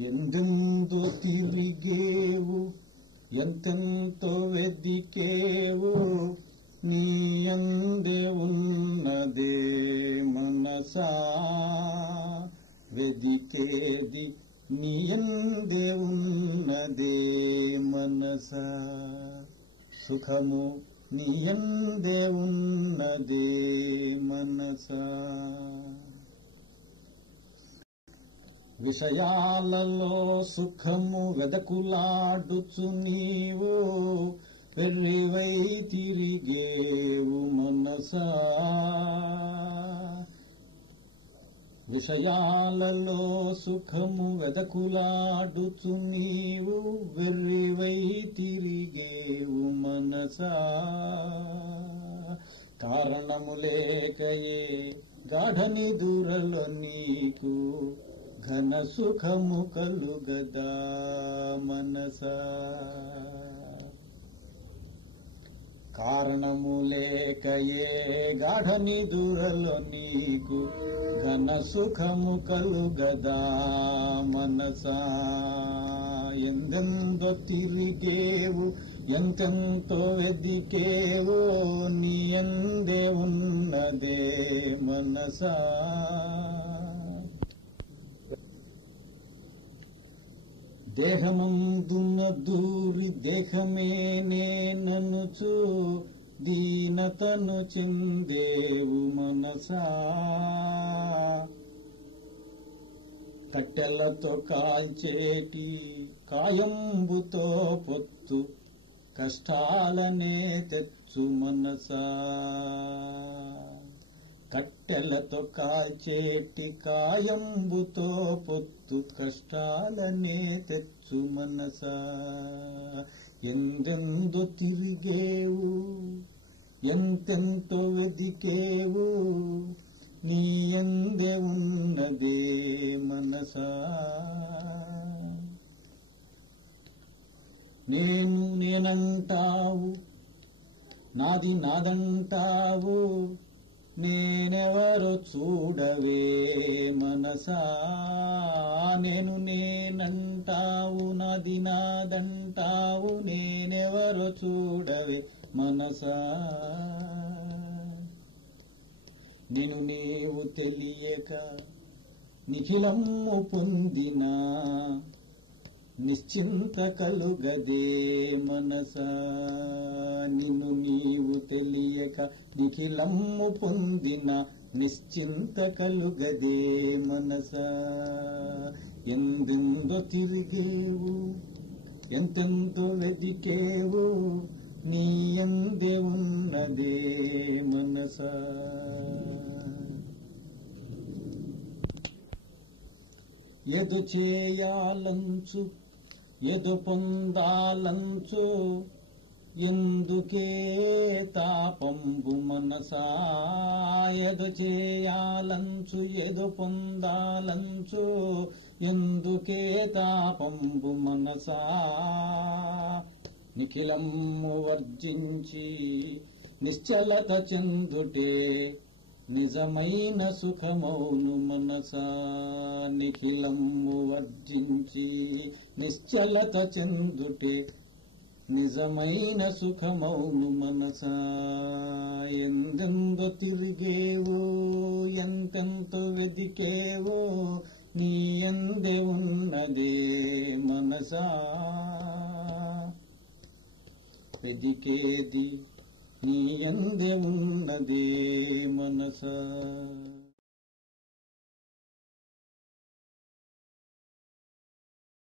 ఎందెందో తిరిగేవు ఎంతెంతో వెదికేవు నీ యందే ఉన్నదే మనసా వెదికేది నీ యందే ఉన్నదే మనసా సుఖము నీ యందే ఉన్నదే మనసా విషయాలలో సుఖము వెదకులాడుచు నీవు వెర్రివై తిరిగేవు మనసా విషయాలలో సుఖము వెదకులాడుచు నీవు వెర్రివై తిరిగేవు మనసా కారణము లేకయే గాఢ నిదురలో నీకు ఘన సుఖము కలుగదా మనసా కారణము లేకయే గాఢ నిదురలో నీకు ఘన సుఖము కలుగదా మనసా ఎందెందో తిరిగేవు ఎంతెంతో వెదికేవో నీ యందే ఉన్నదే మనసా దేహమందున దూరి దేహమే నేననుచు దీనతను చెందేవు మనసా కట్టెలతో కాల్చేటి కాయంబుతో పొత్తు కష్టాలనే తెచ్చు మనసా కట్టెలతో కాల్చేటి కాయంబుతో పొత్తు కష్టాలనే తెచ్చు మనసా ఎందెందో తిరిగేవు ఎంతెంతో వెదికేవు నీ యందే ఉన్నదే మనసా నేను నేనంటావు నాది నాదంటావు నేనెవరో చూడవే మనసా నేను నేనంటావు నాది నాదంటావు నేనెవరో చూడవే మనసా నేను నీవు తెలియక నిఖిలము పొందినా నిశ్చింత కలుగదే మనసా నిన్ను నీవు తెలియక నిఖిలము పొందిన నిశ్చింత కలుగదే మనసా ఎందెందో తిరిగేవు ఎంతెంతో వెదికేవు నీ యందే ఉన్నదే మనసా ఎదు చేయాలంచు ఎదు పొందాలంచు ఎందుకే తాపంబు మనసా ఎదు చేయాలంచు ఎదు పొందాలంచు ఎందుకే తాపంబు మనసా నిఖిలము వర్జించి నిశ్చలత చెందుటే నిజమైన సుఖమౌను మనసా నిఖిలము వర్జించి నిశ్చలత చెందుటే నిజమైన సుఖమౌను మనసా ఎందెందో తిరిగేవో ఎంతెంతో వెదికేవో నీ యందే ఉన్నదే మనసా వెదికేది నీ యందే ఉన్నదే మనసా